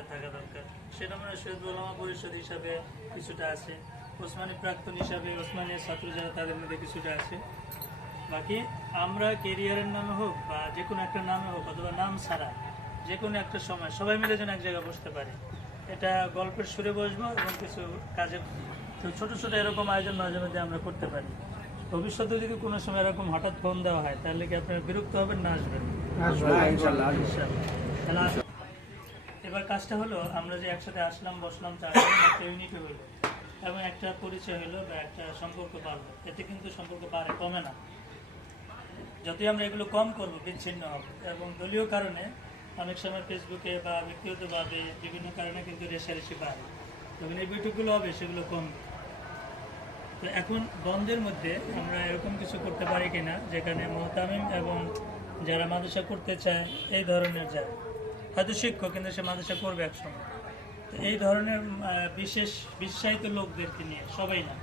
আমাদের থাকা দরকার। সেটা মানে শহীদ উলামা পরিষদ হিসাবে কিছুটা আছে, ওসমানী প্রাক্তন হিসাবে ওসমানীর ছাত্র যারা তাদের মধ্যে কিছুটা আছে। বাকি আমরা কেরিয়ারের নামে হোক বা যে কোনো একটা নামে হোক অথবা নাম ছাড়া যে কোনো একটা সময় সবাই মিলে যেন এক জায়গায় বসতে পারি, এটা গল্পের সুরে বসবো এবং কিছু কাজে তো ছোটো ছোটো এরকম আয়োজন মাঝে মধ্যে আমরা করতে পারি। ভবিষ্যতে যদি কোনো সময় এরকম হঠাৎ ফোন দেওয়া হয় তাহলে কি আপনারা বিরক্ত হবেন না আসবেন? তাহলে এবার কাজটা হলো আমরা যে একসাথে আসলাম বসলাম চারজন একটা ইউনিট হইল এবং একটা পরিচয় হলো বা একটা সম্পর্ক বাড়লো, এতে কিন্তু সম্পর্ক বাড়ে কমে না। যতই আমরা এগুলো কম করবো বিচ্ছিন্ন হবে এবং দলীয় কারণে অনেক সময় ফেসবুকে বা ব্যক্তিগতভাবে বিভিন্ন কারণে কিন্তু রেষারেষি বাড়ে, তখন এই বৈঠকগুলো হবে সেগুলো কমবে। তো এখন বন্ধের মধ্যে আমরা এরকম কিছু করতে পারি কিনা যেখানে মুহতামিম এবং যারা মাদ্রাসা করতে চায় এই ধরনের যায়, হয়তো শিক্ষক কিন্তু সে মাদ্রাসা করবে একসময়, তো এই ধরনের বিশেষ বিশ্বায়িত লোকদেরকে নিয়ে, সবাই না,